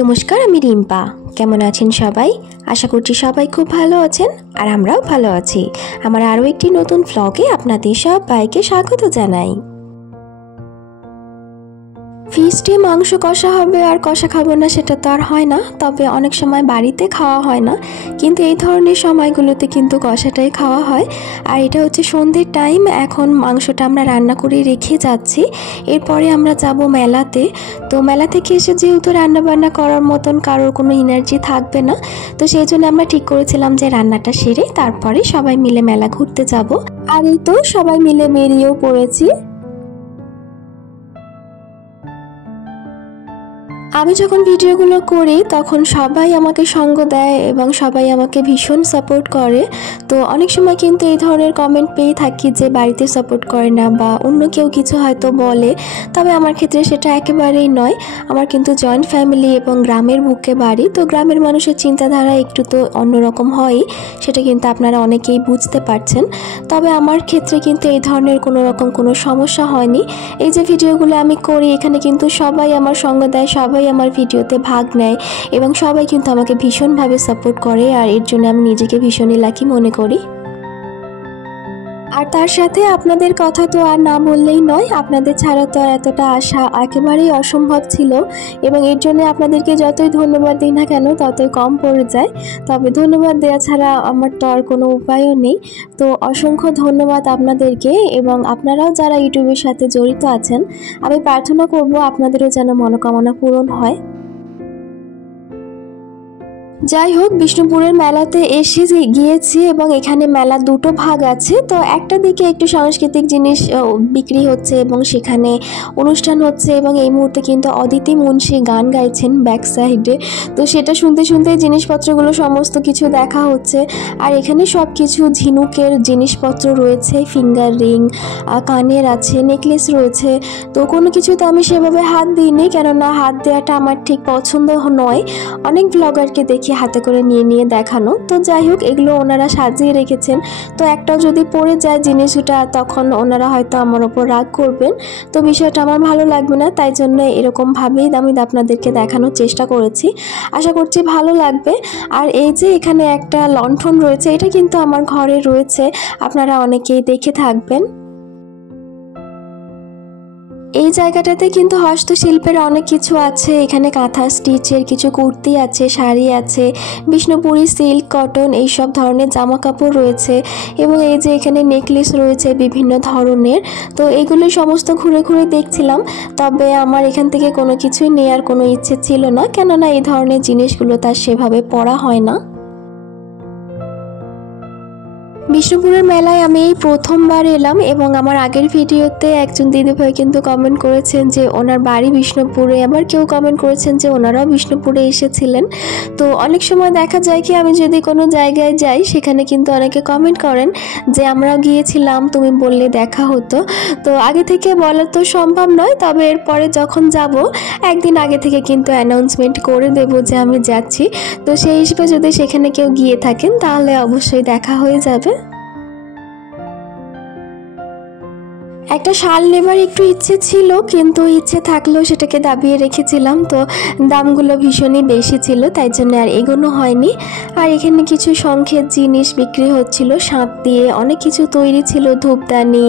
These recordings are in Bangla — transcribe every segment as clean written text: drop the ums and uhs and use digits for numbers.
নমস্কার, আমি রিম্পা। কেমন আছেন সবাই? আশা করছি সবাই খুব ভালো আছেন, আর আমরাও ভালো আছি। আমার আরও একটি নতুন ভ্লগে আপনাদের সবাইকে স্বাগত জানাই। ফিস্টে মাংস কষা হবে আর কষা খাবো না সেটা তো আর হয় না, তবে অনেক সময় বাড়িতে খাওয়া হয় না, কিন্তু এই ধরনের সময়গুলোতে কিন্তু কষাটাই খাওয়া হয়। আর এটা হচ্ছে সন্ধ্যের টাইম, এখন মাংসটা আমরা রান্না করে রেখে যাচ্ছি, এরপরে আমরা যাব মেলাতে। তো মেলা থেকে এসে যেহেতু রান্নাবান্না করার মতন কারোর কোনো এনার্জি থাকবে না, তো সেই জন্য আমরা ঠিক করেছিলাম যে রান্নাটা সেরে তারপরে সবাই মিলে মেলা ঘুরতে যাব। আর এই তো সবাই মিলে বেরিয়েও পড়েছি। আমি যখন ভিডিওগুলো করি তখন সবাই আমাকে সঙ্গ দেয় এবং সবাই আমাকে ভীষণ সাপোর্ট করে। তো অনেক সময় কিন্তু এই ধরনের কমেন্ট পেয়ে থাকি যে বাড়িতে সাপোর্ট করে না বা অন্য কেউ কিছু হয়তো বলে, তবে আমার ক্ষেত্রে সেটা একেবারেই নয়। আমার কিন্তু জয়েন্ট ফ্যামিলি এবং গ্রামের বুকে বাড়ি, তো গ্রামের মানুষের চিন্তাধারা একটু তো অন্যরকম হয়ই, সেটা কিন্তু আপনারা অনেকেই বুঝতে পারছেন। তবে আমার ক্ষেত্রে কিন্তু এই ধরনের কোনো সমস্যা হয়নি। এই যে ভিডিওগুলো আমি করি, এখানে কিন্তু সবাই আমার সঙ্গ দেয়, সবাই আমার ভিডিওতে ভাগ নেয় এবং সবাই কিন্তু আমাকে ভীষণভাবে সাপোর্ট করে, আর এর জন্য আমি নিজেকে ভীষণই লাকি মনে করি। আর তার সাথে আপনাদের কথা তো আর না বললেই নয়, আপনাদের ছাড়া তো আর এতটা আশা একেবারেই অসম্ভব ছিল, এবং এর জন্য আপনাদেরকে যতই ধন্যবাদ দিই না কেন ততই কম পড়ে যায়। তবে ধন্যবাদ দেওয়া ছাড়া আমার তো আর কোনো উপায়ও নেই। তো অসংখ্য ধন্যবাদ আপনাদেরকে, এবং আপনারাও যারা ইউটিউবের সাথে জড়িত আছেন, আমি প্রার্থনা করব আপনাদেরও যেন মনোকামনা পূরণ হয়। যাই হোক, বিষ্ণুপুরের মেলাতে এসে গিয়েছি এবং এখানে মেলা দুটো ভাগ আছে। তো একটা দিকে একটু সাংস্কৃতিক জিনিস বিক্রি হচ্ছে এবং সেখানে অনুষ্ঠান হচ্ছে, এবং এই মুহূর্তে কিন্তু অদিতি মুন্সি গান গাইছেন ব্যাক সাইডে। তো সেটা শুনতে শুনতে জিনিসপত্রগুলো সমস্ত কিছু দেখা হচ্ছে। আর এখানে সব কিছু ঝিনুকের জিনিসপত্র রয়েছে, ফিঙ্গার রিং, কানের আছে, নেকলেস রয়েছে। তো কোনো কিছুতে আমি সেভাবে হাত দিইনি, কেননা হাত দেওয়াটা আমার ঠিক পছন্দ নয়। অনেক ব্লগারকে দেখি হাতে করে নিয়ে দেখানো। তো যাই হোক, এগুলো ওনারা সাজিয়ে রেখেছেন, তো একটাও যদি পড়ে যায় জিনিসটা, তখন ওনারা হয়তো আমার ওপর রাগ করবেন। তো বিষয়টা আমার ভালো লাগবে না, তাই জন্য এরকমভাবেই আমি আপনাদেরকে দেখানোর চেষ্টা করেছি। আশা করছি ভালো লাগবে। আর এই যে এখানে একটা লণ্ঠন রয়েছে, এটা কিন্তু আমার ঘরে রয়েছে, আপনারা অনেকেই দেখে থাকবেন। এই জায়গাটাতে কিন্তু হস্তশিল্পের অনেক কিছু আছে। এখানে কাঁথা স্টিচের কিছু কুর্তি আছে, শাড়ি আছে, বিষ্ণুপুরি সিল্ক, কটন, এইসব ধরনের জামা কাপড় রয়েছে, এবং এই যে এখানে নেকলেস রয়েছে বিভিন্ন ধরনের। তো এগুলো সমস্ত ঘুরে ঘুরে দেখছিলাম, তবে আমার এখান থেকে কোনো কিছুই নেওয়ার কোনো ইচ্ছে ছিল না, কেননা এই ধরনের জিনিসগুলো তার সেভাবে পরা হয় না। বিষ্ণুপুরের মেলায় আমি এই প্রথমবার এলাম, এবং আমার আগের ভিডিওতে একজন দিদিভাই কিন্তু কমেন্ট করেছেন যে ওনার বাড়ি বিষ্ণুপুরে, আবার কেউ কমেন্ট করেছেন যে ওনারাও বিষ্ণুপুরে এসেছিলেন। তো অনেক সময় দেখা যায় কি, আমি যদি কোনো জায়গায় যাই সেখানে কিন্তু অনেকে কমেন্ট করেন যে আমরাও গিয়েছিলাম, তুমি বললে দেখা হতো। তো আগে থেকে বলা তো সম্ভব নয়, তবে এরপরে যখন যাব একদিন আগে থেকে কিন্তু অ্যানাউন্সমেন্ট করে দেব যে আমি যাচ্ছি। তো সেই হিসেবে যদি সেখানে কেউ গিয়ে থাকেন তাহলে অবশ্যই দেখা হয়ে যাবে। একটা শাল নেবার একটু ইচ্ছে ছিল, কিন্তু ইচ্ছে থাকলেও সেটাকে দাবিয়ে রেখেছিলাম, তো দামগুলো ভীষণই বেশি ছিল, তাই জন্য আর এগোনো হয়নি। আর এখানে কিছু শঙ্খের জিনিস বিক্রি হচ্ছিল, সাপ দিয়ে অনেক কিছু তৈরি ছিল, ধূপদানি,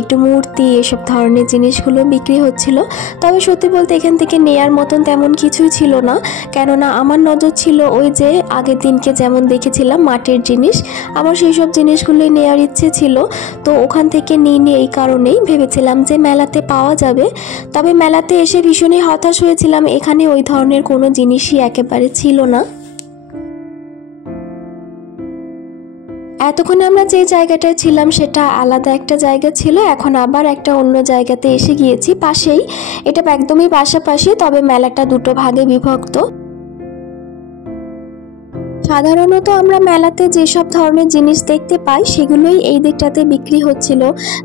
একটু মূর্তি, এসব ধরনের জিনিসগুলো বিক্রি হচ্ছিল। তবে সত্যি বলতে এখান থেকে নেয়ার মতন তেমন কিছুই ছিল না, কেননা আমার নজর ছিল ওই যে আগের দিনকে যেমন দেখেছিলাম মাটির জিনিস, আমার সেই সব জিনিসগুলোই নেওয়ার ইচ্ছে ছিল। তো ওখান থেকে নিয়ে এই কারণে ভেবেছিলাম যে মেলাতে পাওয়া যাবে, তবে মেলাতে এসে ভীষণই হতাশ হয়েছিলাম, এখানে ওই ধরনের কোনো জিনিসই একেবারে ছিল না। এতক্ষণ আমরা যে জায়গাটায় ছিলাম সেটা আলাদা একটা জায়গা ছিল, এখন আবার একটা অন্য জায়গাতে এসে গিয়েছি, পাশেই, এটা একদমই পাশাপাশি, তবে মেলাটা দুটো ভাগে বিভক্ত। সাধারণত আমরা মেলাতে যেসব ধরনের জিনিস দেখতে পাই সেগুলোই এই দিকটাতে বিক্রি হচ্ছিল,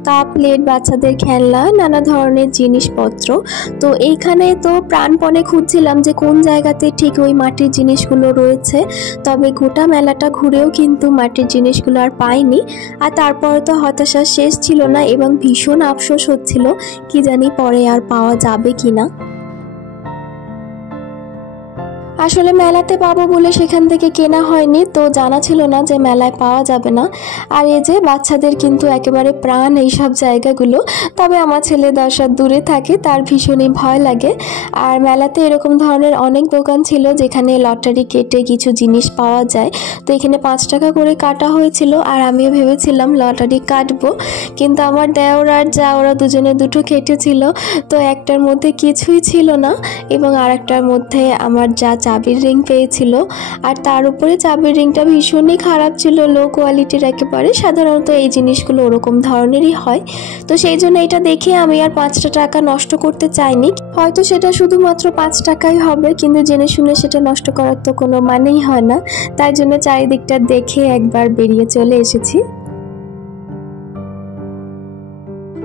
কাপ প্লেট, বাচ্চাদের খেলনা, নানা ধরনের জিনিসপত্র। তো এইখানে তো প্রাণপণে খুঁজছিলাম যে কোন জায়গাতে ঠিক ওই মাটির জিনিসগুলো রয়েছে, তবে গোটা মেলাটা ঘুরেও কিন্তু মাটির জিনিসগুলো আর পাইনি। আর তারপরে তো হতাশা শেষ ছিল না, এবং ভীষণ আফসোস হচ্ছিল কি জানি পরে আর পাওয়া যাবে কিনা। আসলে মেলাতে পাবো বলে সেখান থেকে কেনা হয়নি, তো জানা ছিল না যে মেলায় পাওয়া যাবে না। আর এই যে বাচ্চাদের কিন্তু একেবারে প্রাণ এইসব জায়গাগুলো, তবে আমার ছেলে 10 হাত দূরে থাকে, তার ভীষণই ভয় লাগে। আর মেলাতে এরকম ধরনের অনেক দোকান ছিল যেখানে লটারি কেটে কিছু জিনিস পাওয়া যায়। তো এখানে 5 টাকা করে কাটা হয়েছিল, আর আমিও ভেবেছিলাম লটারি কাটবো, কিন্তু আমার দেওর আর যা ওরা দুজনে দুটো কেটেছিল, তো একটার মধ্যে কিছুই ছিল না এবং আরেকটার মধ্যে আমার যা চাবির রিং পেয়েছিল, আর তার উপরে চাবির রিংটা ভীষণই খারাপ ছিল, লো কোয়ালিটির একেবারে। সাধারণত এই জিনিসগুলো ওরকম ধরনেরই হয়, তো সেই জন্য এটা দেখে আমি আর 5টা টাকা নষ্ট করতে চাইনি। হয়তো সেটা শুধুমাত্র 5 টাকাই হবে, কিন্তু জেনে শুনে সেটা নষ্ট করার তো কোনো মানেই হয় না, তাই জন্য চারিদিকটা দেখে একবার বেরিয়ে চলে এসেছি।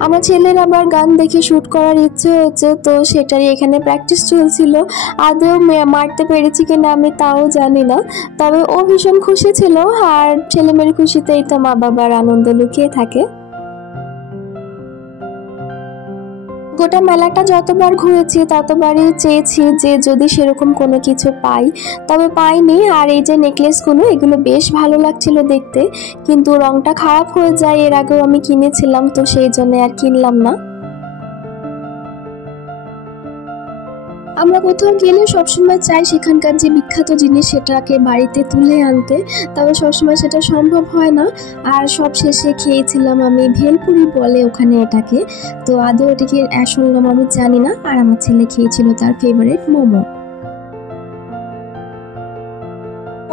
আমার ছেলের আবার গান দেখে শ্যুট করার ইচ্ছে হচ্ছে, তো সেটারই এখানে প্র্যাকটিস চলছিল। আদৌ মারতে পেরেছি কিনা আমি তাও জানি না, তবে ও ভীষণ খুশি ছিল, আর ছেলেমেয়ের খুশিতেই তো মা বাবার আনন্দ লুকিয়ে থাকে। গোটা মেলাটা যতবার ঘুরেছি ততবারই চেয়েছি যে যদি সেরকম কোনো কিছু পাই, তবে পাইনি। আর এই যে নেকলেসগুলো, এগুলো বেশ ভালো লাগছিল দেখতে, কিন্তু রংটা খারাপ হয়ে যায়, এর আগেও আমি কিনেছিলাম, তো সেই জন্য আর কিনলাম না। আমরা কোথাও গেলে সবসময় চাই সেখানকার যে বিখ্যাত জিনিস সেটাকে বাড়িতে তুলে আনতে, তবে সবসময় সেটা সম্ভব হয় না। আর সব শেষে খেয়েছিলাম আমি ভেলপুরি বলে ওখানে এটাকে, তো আদৌ এটাকে আসল নাম আমি জানি না। আর আমার ছেলে খেয়েছিল তার ফেভারিট মোমো।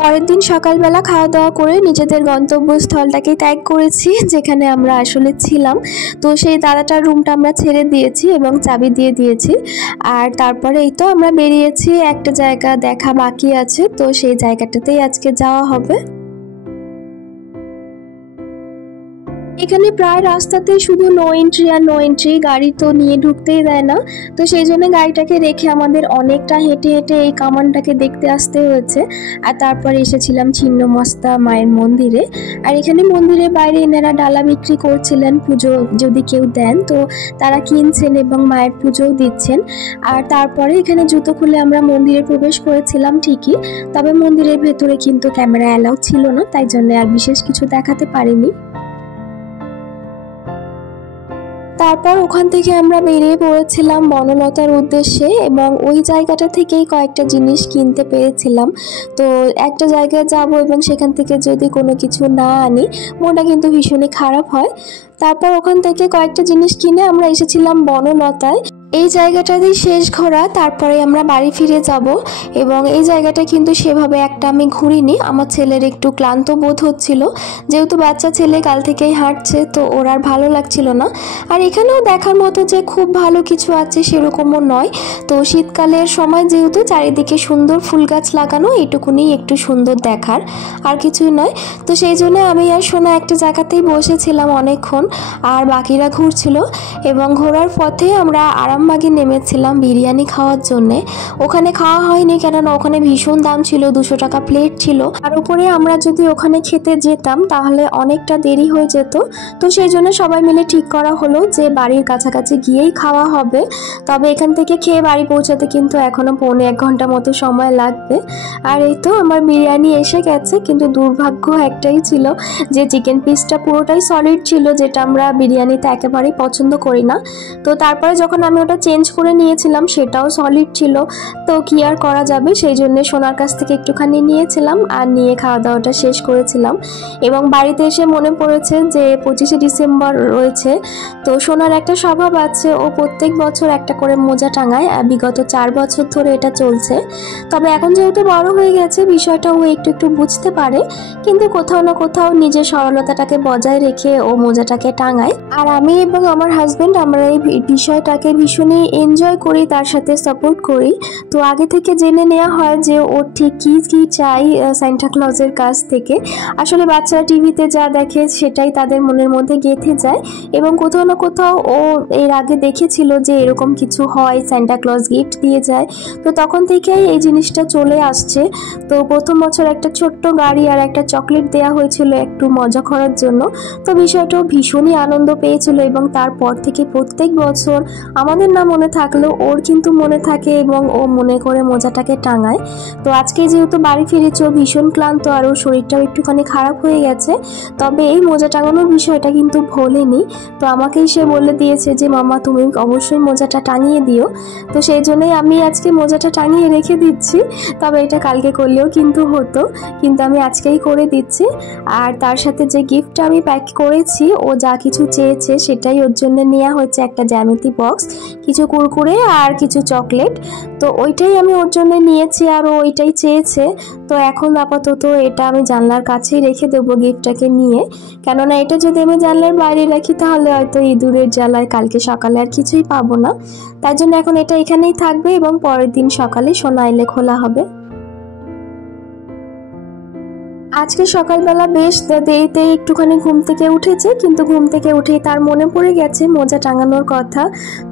পরের দিন সকালবেলা খাওয়া দাওয়া করে নিজেদের গন্তব্যস্থলটাকে ত্যাগ করেছি, যেখানে আমরা আসলে ছিলাম। তো সেই দাদাটার রুমটা আমরা ছেড়ে দিয়েছি এবং চাবি দিয়ে দিয়েছি। আর তারপরে এই তো আমরা বেরিয়েছি, একটা জায়গা দেখা বাকি আছে, তো সেই জায়গাটাতেই আজকে যাওয়া হবে। এখানে প্রায় রাস্তাতেই শুধু নো এন্ট্রি আর নো এন্ট্রি, গাড়ি তো নিয়ে ঢুকতেই দেয় না, তো সেই জন্য গাড়িটাকে রেখে আমাদের অনেকটা হেঁটে হেঁটে এই কামানটাকে দেখতে আসতে হয়েছে। আর তারপরে এসেছিলাম ছিন্নমস্তা মায়ের মন্দিরে। আর এখানে মন্দিরের বাইরে এনারা ডালা বিক্রি করছিলেন, পুজো যদি কেউ দেন তো তারা কিনছেন এবং মায়ের পুজোও দিচ্ছেন। আর তারপরে এখানে জুতো খুলে আমরা মন্দিরে প্রবেশ করেছিলাম ঠিকই, তবে মন্দিরের ভেতরে কিন্তু ক্যামেরা অ্যালাউ ছিল না, তাই জন্য আর বিশেষ কিছু দেখাতে পারিনি। তারপর ওখান থেকে আমরা বেরিয়ে পড়েছিলাম বনলতার উদ্দেশ্যে, এবং ওই জায়গাটা থেকেই কয়েকটা জিনিস কিনতে পেরেছিলাম। তো একটা জায়গায় যাব এবং সেখান থেকে যদি কোনো কিছু না আনি, মনটা কিন্তু ভীষণই খারাপ হয়। তারপর ওখান থেকে কয়েকটা জিনিস কিনে আমরা এসেছিলাম বনলতায়। এই জায়গাটাতেই শেষ ঘোরা, তারপরে আমরা বাড়ি ফিরে যাব। এবং এই জায়গাটা কিন্তু সেভাবে একটা আমি ঘুরিনি, আমার ছেলের একটু ক্লান্ত বোধ হচ্ছিল, যেহেতু বাচ্চা ছেলে কাল থেকেই হাঁটছে, তো ওর আর ভালো লাগছিল না। আর এখানেও দেখার মতো যে খুব ভালো কিছু আছে সেরকমও নয়, তো শীতকালের সময় যেহেতু চারিদিকে সুন্দর ফুল গাছ লাগানো, এইটুকুনি একটু সুন্দর দেখার, আর কিছুই নয়। তো সেই জন্য আমি আর সোনা একটা জায়গাতেই বসেছিলাম অনেকক্ষণ, আর বাকিরা ঘুরছিল। এবং ঘোরার পথে আমরা আরামবাগে নেমেছিলাম বিরিয়ানি খাওয়ার জন্যে। ওখানে খাওয়া হয়নি, কেননা ওখানে ভীষণ দাম ছিল, 200 টাকা প্লেট ছিল। আর উপরে আমরা যদি ওখানে খেতে যেতাম তাহলে অনেকটা দেরি হয়ে যেত, তো সেই জন্য সবাই মিলে ঠিক করা হলো যে বাড়ির কাছাকাছি গিয়েই খাওয়া হবে। তবে এখান থেকে খেয়ে বাড়ি পৌঁছাতে কিন্তু এখনো 1.25 ঘন্টা মতো সময় লাগবে। আর এই তো আমার বিরিয়ানি এসে গেছে, কিন্তু দুর্ভাগ্য একটাই ছিল যে চিকেন পিসটা পুরোটাই সলিড ছিল, যেটা আমরা বিরিয়ানিতে একেবারেই পছন্দ করি না। তো তারপরে যখন আমি ওটা চেঞ্জ করে নিয়েছিলাম সেটাও সলিড ছিল, তো কি আর করা যাবে, সেই জন্য সোনার কাছ থেকে একটুখানি নিয়েছিলাম আর নিয়ে খাওয়া দাওয়াটা শেষ করেছিলাম। এবং বাড়িতে এসে মনে পড়েছে যে 25শে ডিসেম্বর রয়েছে, তো সোনার একটা স্বভাব আছে, ও প্রত্যেক বছর একটা করে মোজা টাঙায়, বিগত 4 বছর ধরে এটা চলছে। তবে এখন যেহেতু বড় হয়ে গেছে বিষয়টা ও একটু একটু বুঝতে পারে, কিন্তু কোথাও না কোথাও নিজের সরলতাটাকে বজায় রেখে ও মোজাটাকে টাঙায়। আর আমি এবং আমার হাজবেন্ড আমরা এই বিষয়টাকে ভীষণই এনজয় করি, তার সাথে সাপোর্ট করি। তো আগে থেকে জেনে নেওয়া হয় যে ওর ঠিক কী কী চাই সান্টা ক্লজের কাছ থেকে। আসলে বাচ্চারা টিভিতে যা দেখে সেটাই তাদের মনের মধ্যে গেঁথে যায়, এবং কোথাও না কোথাও ও এর আগে দেখেছিল যে এরকম কিছু হয়, সান্টা ক্লজ গিফট দিয়ে যায়, তো তখন থেকেই এই জিনিসটা চলে আসছে। তো প্রথম বছর একটা ছোট্ট গাড়ি আর একটা চকলেট দেওয়া হয়েছিল একটু মজা করার জন্য, তো বিষয়টাও ভীষণই আনন্দ পেয়েছিল। এবং তারপর থেকে প্রত্যেক বছর আমাদের আমাদের না মনে থাকলেও ওর কিন্তু মনে থাকে এবং ও মনে করে মোজাটাকে টাঙায়। তো আজকে যেহেতু বাড়ি ফিরেছে, ও ভীষণ ক্লান্ত আর ওর শরীরটাও একটুখানি খারাপ হয়ে গেছে, তবে এই মোজা টাঙানোর বিষয়টা কিন্তু ভোলেনি। তো আমাকেই সে বলে দিয়েছে যে মামা তুমি অবশ্যই মোজাটা টাঙিয়ে দিও। তো সেই জন্যই আমি আজকে মোজাটা টাঙিয়ে রেখে দিচ্ছি। তবে এটা কালকে করলেও কিন্তু হতো, কিন্তু আমি আজকেই করে দিচ্ছি। আর তার সাথে যে গিফটটা আমি প্যাক করেছি, ও যা কিছু চেয়েছে সেটাই ওর জন্য নেওয়া হয়েছে, একটা জ্যামিতি বক্স, কিছু কুরকুরে আর কিছু চকলেট। তো ওইটাই আমি ওর জন্য নিয়েছি আর ও ওইটাই চেয়েছে। তো এখন আপাতত এটা আমি জানলার কাছেই রেখে দেবো গিফটটাকে নিয়ে, কেননা এটা যদি আমি জানলার বাইরে রাখি তাহলে হয়তো ইঁদুরের জ্বালায় কালকে সকালে আর কিছুই পাবো না। তাই জন্য এখন এটা এখানেই থাকবে এবং পরের দিন সকালে সোনা এলে খোলা হবে। আজকে সকালবেলা বেশ দেরিতে একটুখানি ঘুম থেকে উঠেছে, কিন্তু ঘুম থেকে উঠেই তার মনে পড়ে গেছে মোজা টাঙানোর কথা।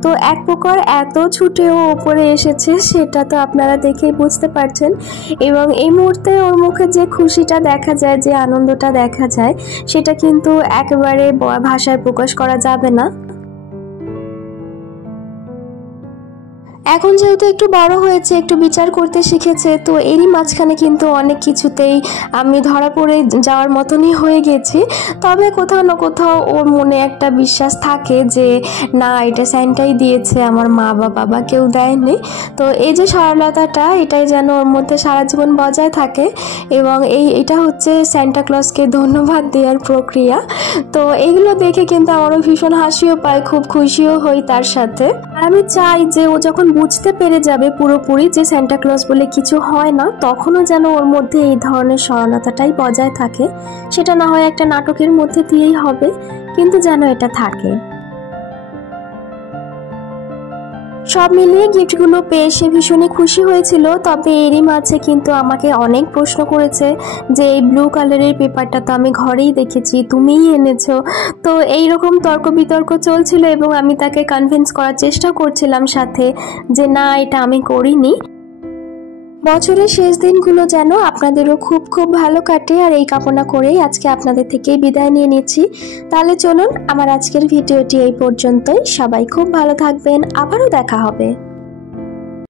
তো এক প্রকার এত ছুটেও ওপরে এসেছে সেটা তো আপনারা দেখেই বুঝতে পারছেন, এবং এই মুহূর্তে ওর মুখে যে খুশিটা দেখা যায়, যে আনন্দটা দেখা যায়, সেটা কিন্তু একেবারে ভাষায় প্রকাশ করা যাবে না। এখন যেহেতু একটু বড় হয়েছে, একটু বিচার করতে শিখেছে, তো এরই মাঝখানে কিন্তু অনেক কিছুতেই আমি ধরা পড়ে যাওয়ার মতনই হয়ে গেছি। তবে কোথাও না কোথাও ওর মনে একটা বিশ্বাস থাকে যে না, এটা স্যান্টাই দিয়েছে, আমার মা বা বাবা কেউ দেয়নি। তো এই যে সরলতাটা, এটাই যেন ওর মধ্যে সারা জীবন বজায় থাকে, এবং এটা হচ্ছে স্যান্টা ক্লজকে ধন্যবাদ দেওয়ার প্রক্রিয়া। তো এইগুলো দেখে কিন্তু আমারও ভীষণ হাসিও পায়, খুব খুশিও হই তার সাথে। আর আমি চাই যে ও যখন বুঝতে পেরে যাবে পুরোপুরি যে স্যান্টা ক্লজ বলে কিছু হয় না, তখনও যেন ওর মধ্যে এই ধরনের সরলতাটাই বজায় থাকে। সেটা না হয় একটা নাটকের মধ্যে দিয়েই হবে, কিন্তু যেন এটা থাকে। সব মিলিয়ে গিফটগুলো পেয়ে সে ভীষণই খুশি হয়েছিল। তবে এরই মাঝে কিন্তু আমাকে অনেক প্রশ্ন করেছে যে এই ব্লু কালারের পেপারটা তো আমি ঘরেই দেখেছি, তুমিই এনেছো। তো এইরকম তর্ক বিতর্ক চলছিল এবং আমি তাকে কনভিন্স করার চেষ্টা করছিলাম সাথে যে না, এটা আমি করিনি। বছরের শেষ দিনগুলো যেন আপনাদেরও খুব খুব ভালো কাটে, আর এই কামনা করেই আজকে আপনাদের থেকেই বিদায় নিয়ে নিচ্ছি। তাহলে চলুন, আমার আজকের ভিডিওটি এই পর্যন্তই। সবাই খুব ভালো থাকবেন, আবারও দেখা হবে।